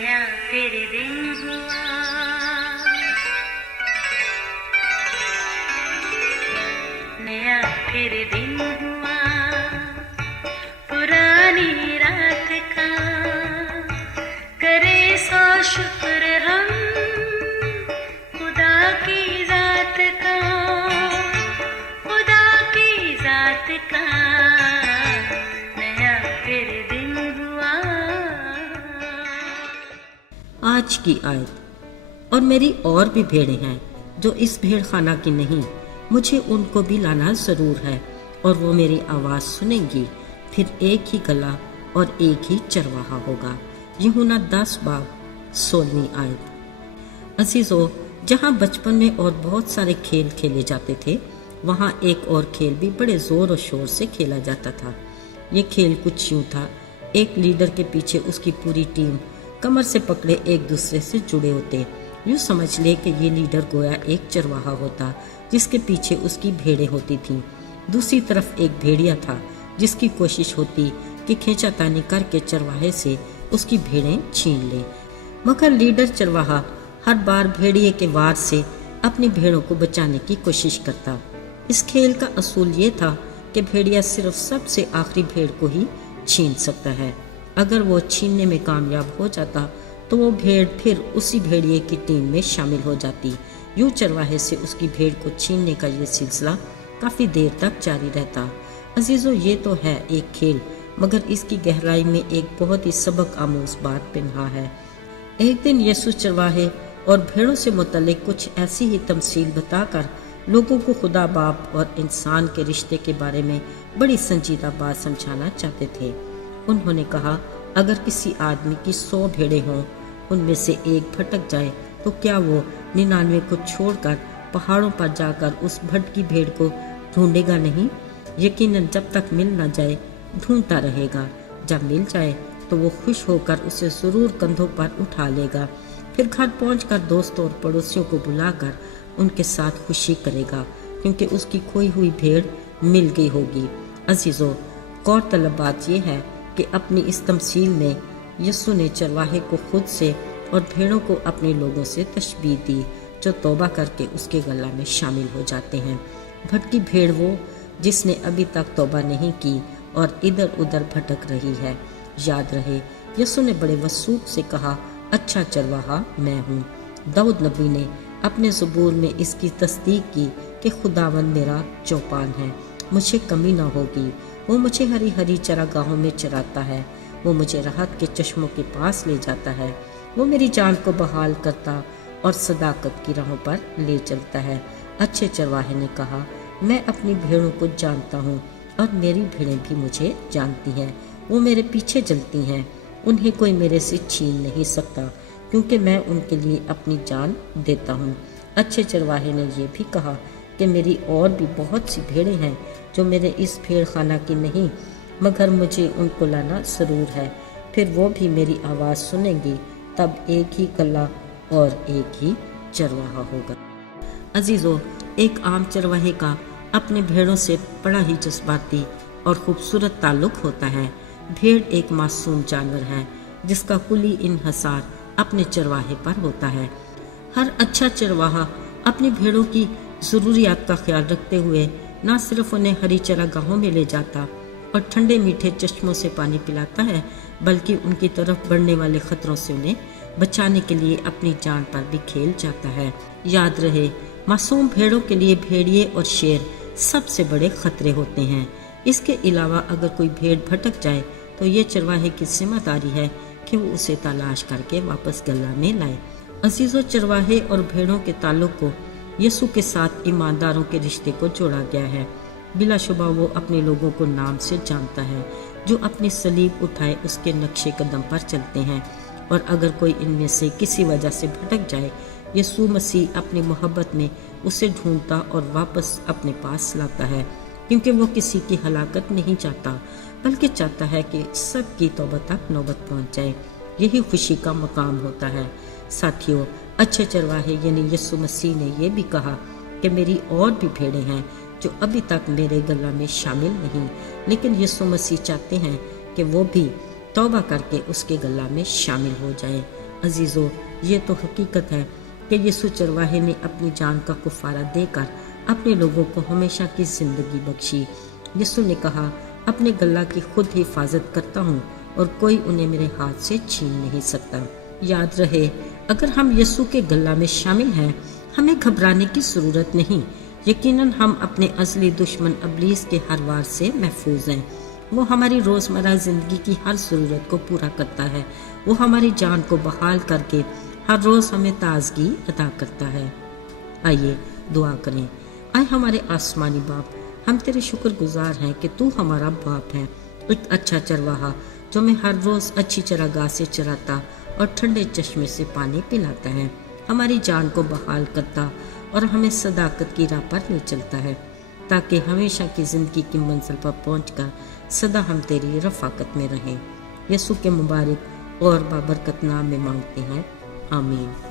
नया फिर दिन हुआ, नया फिर दिन हुआ, पुरानी रात का करे सो शुक्र हम खुदा की जात का, खुदा की जात का नया फिर दिन हुआ। आज की आयत, और मेरी और भी भेड़ें हैं जो इस भेड़ खाना की नहीं, मुझे उनको भी लाना जरूर है और वो मेरी आवाज़ सुनेंगी। फिर एक ही गला और एक ही चरवाहा होगा। यूहन्ना 10:16 आयत। अजीजों, जहाँ बचपन में और बहुत सारे खेल खेले जाते थे, वहाँ एक और खेल भी बड़े ज़ोर और शोर से खेला जाता था। ये खेल कुछ यूँ था, एक लीडर के पीछे उसकी पूरी टीम कमर से पकड़े एक दूसरे से जुड़े होते। यूँ समझ ले कि ये लीडर गोया एक चरवाहा होता जिसके पीछे उसकी भेड़ें होती थीं। दूसरी तरफ एक भेड़िया था जिसकी कोशिश होती कि खींचातानी करके चरवाहे से उसकी भेड़ें छीन ले, मगर लीडर चरवाहा हर बार भेड़िए के वार से अपनी भेड़ों को बचाने की कोशिश करता। इस खेल का असूल ये था कि भेड़िया सिर्फ सबसे आखिरी भेड़ को ही छीन सकता है। अगर वो छीनने में कामयाब हो जाता तो वो भेड़ फिर उसी भेड़िए की टीम में शामिल हो जाती। यूं चरवाहे से उसकी भेड़ को छीनने का ये सिलसिला काफ़ी देर तक जारी रहता। अजीजों, ये तो है एक खेल, मगर इसकी गहराई में एक बहुत ही सबक आमूज बात पिन्हा है। एक दिन यीशु चरवाहे और भेड़ों से मुतल्लिक कुछ ऐसी ही तमसील बताकर लोगों को खुदा बाप और इंसान के रिश्ते के बारे में बड़ी संजीदा बात समझाना चाहते थे। उन्होंने कहा, अगर किसी आदमी की 100 भेड़ें हों, उनमें से एक भटक जाए तो क्या वो 99 को छोड़कर पहाड़ों पर जाकर उस भटकी भेड़ को ढूंढेगा नहीं? यकीनन जब तक मिल न जाए ढूंढता रहेगा। जब मिल जाए तो वो खुश होकर उसे जरूर कंधों पर उठा लेगा। फिर घर पहुंचकर दोस्तों और पड़ोसियों को बुलाकर उनके साथ खुशी करेगा, क्योंकि उसकी खोई हुई भेड़ मिल गई होगी। अजीजों, गौरतलब बात यह है कि अपनी इस तमसील में यीशु ने चरवाहे को खुद से और भेड़ों को अपने लोगों से तशबीह दी जो तौबा करके उसके गला में शामिल हो जाते हैं। भटकी भेड़ वो जिसने अभी तक तौबा नहीं की और इधर उधर भटक रही है। याद रहे, यीशु ने बड़े वसूख से कहा, अच्छा चरवाहा मैं हूँ। दाऊद नबी ने अपने ज़बूर में इसकी तस्दीक की कि खुदावन मेरा चौपान है, मुझे कमी ना होगी। वो मुझे हरी हरी चरागाहों में चराता है, वो मुझे राहत के चश्मों के पास ले जाता है, वो मेरी जान को बहाल करता और सदाकत की राहों पर ले चलता है। अच्छे चरवाहे ने कहा, मैं अपनी भेड़ों को जानता हूँ और मेरी भेड़ें भी मुझे जानती हैं। वो मेरे पीछे चलती हैं, उन्हें कोई मेरे से छीन नहीं सकता, क्योंकि मैं उनके लिए अपनी जान देता हूँ। अच्छे चरवाहे ने यह भी कहा कि मेरी और भी बहुत सी भेड़ें हैं जो मेरे इस भेड़ खाना की नहीं, मगर मुझे उनको लाना ज़रूर है। फिर वो भी मेरी आवाज़ सुनेंगी, तब एक ही गला और एक ही चरवाहा होगा। अजीज़ों, एक आम चरवाहे का अपने भेड़ों से बड़ा ही जज्बाती और खूबसूरत ताल्लुक़ होता है। भेड़ एक मासूम जानवर है जिसका कुली इन्हसार अपने चरवाहे पर होता है। हर अच्छा चरवाहा अपनी भेड़ों की ज़रूरियात का ख्याल रखते हुए न सिर्फ उन्हें हरी चरागाहों में ले जाता और ठंडे मीठे चश्मों से पानी पिलाता है, बल्कि उनकी तरफ बढ़ने वाले खतरों से उन्हें बचाने के लिए अपनी जान पर भी खेल जाता है। याद रहे, मासूम भेड़ों के लिए भेड़िए और शेर सबसे बड़े खतरे होते हैं। इसके अलावा अगर कोई भेड़ भटक जाए तो ये चरवाहे की जिम्मेदारी है कि वो उसे तलाश करके वापस गला में लाए। अजीजों, चरवाहे और भेड़ों के ताल्लुक को यीशु के साथ ईमानदारों के रिश्ते को जोड़ा गया है। बिलाशुबा वो अपने लोगों को नाम से जानता है जो अपनी सलीब उठाए उसके नक्शे कदम पर चलते हैं, और अगर कोई इनमें से किसी वजह से भटक जाए, यीशु मसीह अपनी मोहब्बत में उसे ढूंढता और वापस अपने पास लाता है, क्योंकि वो किसी की हलाकत नहीं चाहता, बल्कि चाहता है कि सबकी तौबा तक नौबत पहुंच जाए। यही खुशी का मकाम होता है। साथियों, अच्छे चरवाहे यानी यीशु मसीह ने यह भी कहा कि मेरी और भी भेड़ें हैं जो अभी तक मेरे गला में शामिल नहीं, लेकिन यीशु मसीह चाहते हैं कि वो भी तौबा करके उसके गला में शामिल हो जाए। عزیزو، یہ تو حقیقت ہے کہ یسوع چرواہے نے اپنی جان کا کفارہ دے کر اپنے لوگوں کو ہمیشہ کی زندگی بخشی۔ یسوع نے کہا، اپنے گلہ کی خود حفاظت کرتا ہوں اور کوئی انہیں میرے ہاتھ سے چھین نہیں سکتا۔ یاد رہے، اگر ہم یسوع کے گلہ میں شامل ہیں، ہمیں گھبرانے کی ضرورت نہیں۔ یقیناً ہم اپنے ازلی دشمن ابلیس کے ہر وار سے محفوظ ہیں۔ وہ ہماری روزمرہ زندگی کی ہر ضرورت کو پورا کرتا ہے۔ وہ ہماری جان کو بحال کر کے ہر روز ہمیں تازگی عطا کرتا ہے۔ آئیے دعا کریں۔ اے ہمارے آسمانی باپ، ہم تیرے شکر گزار ہیں کہ تو ہمارا باپ ہے، ایک اچھا چرواہا جو ہمیں ہر روز اچھی چراگاہ سے چراتا اور ٹھنڈے چشمے سے پانی پلاتا ہے، ہماری جان کو بحال کرتا اور ہمیں صداقت کی راہ پر لے چلتا ہے، تاکہ ہمیشہ کی زندگی کی منزل پر پہنچ کر سدا ہم تیری رفاقت میں رہیں۔ یسوع کے مبارک اور بابرکت نام میں مانگتے ہیں، آمین۔